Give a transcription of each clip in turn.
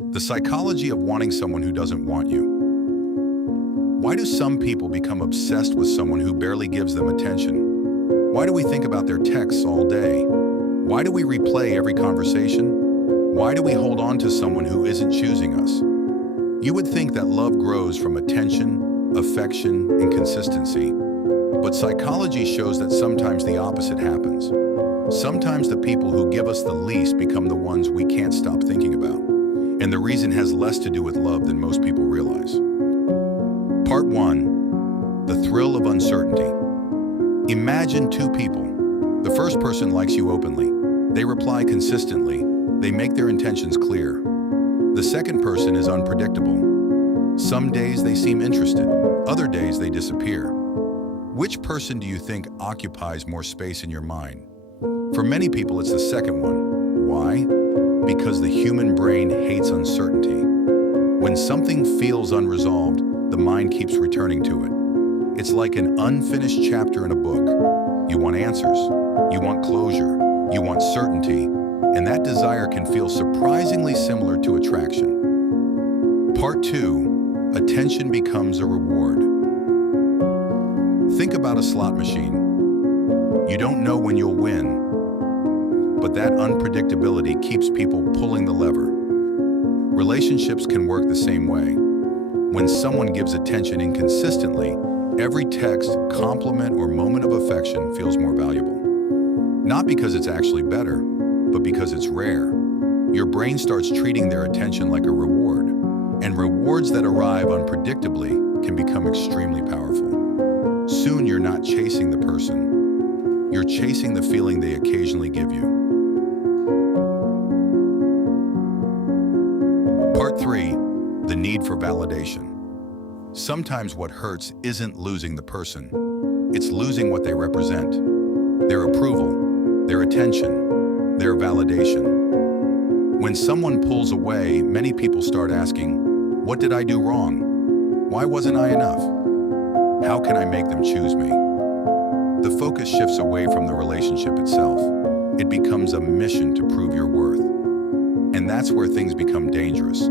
The psychology of wanting someone who doesn't want you. Why do some people become obsessed with someone who barely gives them attention? Why do we think about their texts all day? Why do we replay every conversation? Why do we hold on to someone who isn't choosing us? You would think that love grows from attention, affection, and consistency. But psychology shows that sometimes the opposite happens. Sometimes the people who give us the least become the ones we can't stop thinking about. And the reason has less to do with love than most people realize. Part 1. The thrill of uncertainty. Imagine two people. The first person likes you openly. They reply consistently. They make their intentions clear. The second person is unpredictable. Some days they seem interested. Other days they disappear. Which person do you think occupies more space in your mind? For many people, it's the second one. Why? Because the human brain hates uncertainty. When something feels unresolved, the mind keeps returning to it. It's like an unfinished chapter in a book. You want answers, you want closure, you want certainty, and that desire can feel surprisingly similar to attraction. Part 2. Attention becomes a reward. Think about a slot machine. You don't know when you'll win, but that unpredictability keeps people pulling the lever. Relationships can work the same way. When someone gives attention inconsistently, every text, compliment, or moment of affection feels more valuable. Not because it's actually better, but because it's rare. Your brain starts treating their attention like a reward, and rewards that arrive unpredictably can become extremely powerful. Soon you're not chasing the person, you're chasing the feeling they occasionally give you. Part 3. The need for validation. Sometimes what hurts isn't losing the person, it's losing what they represent. Their approval, their attention, their validation. When someone pulls away, many people start asking, what did I do wrong? Why wasn't I enough? How can I make them choose me? The focus shifts away from the relationship itself. It becomes a mission to prove your worth. And that's where things become dangerous.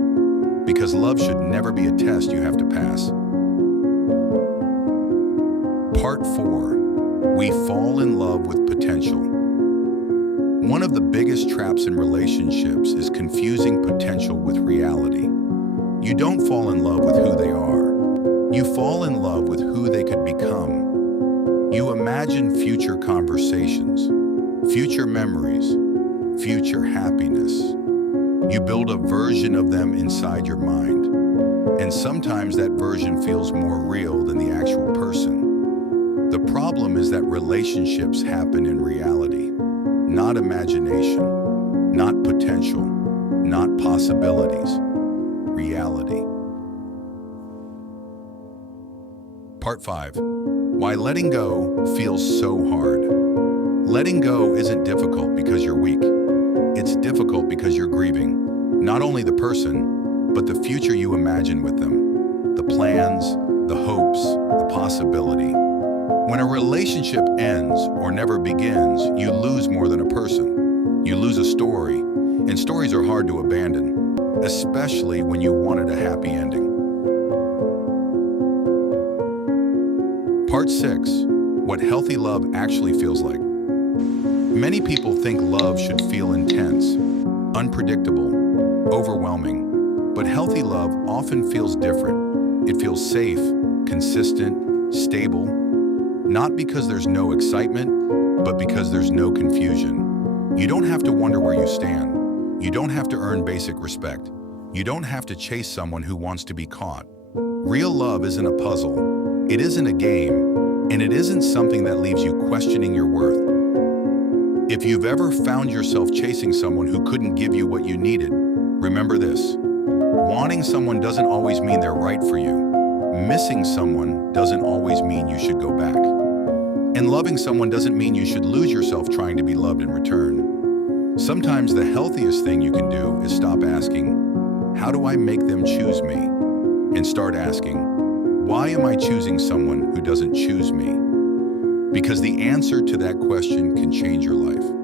Because love should never be a test you have to pass. Part 4. We fall in love with potential. One of the biggest traps in relationships is confusing potential with reality. You don't fall in love with who they are. You fall in love with who they could become. You imagine future conversations, future memories, future happiness. You build a version of them inside your mind. And sometimes that version feels more real than the actual person. The problem is that relationships happen in reality, not imagination, not potential, not possibilities, reality. Part 5. Why letting go feels so hard. Letting go isn't difficult because you're weak. It's difficult because you're grieving, not only the person, but the future you imagine with them. The plans, the hopes, the possibility. When a relationship ends or never begins, you lose more than a person. You lose a story, and stories are hard to abandon, especially when you wanted a happy ending. Part 6. What healthy love actually feels like. Many people think love should feel intense, unpredictable, overwhelming, but healthy love often feels different. It feels safe, consistent, stable, not because there's no excitement, but because there's no confusion. You don't have to wonder where you stand. You don't have to earn basic respect. You don't have to chase someone who wants to be caught. Real love isn't a puzzle. It isn't a game, and it isn't something that leaves you questioning your worth. If you've ever found yourself chasing someone who couldn't give you what you needed, remember this. Wanting someone doesn't always mean they're right for you. Missing someone doesn't always mean you should go back. And loving someone doesn't mean you should lose yourself trying to be loved in return. Sometimes the healthiest thing you can do is stop asking, how do I make them choose me? And start asking, why am I choosing someone who doesn't choose me? Because the answer to that question can change your life.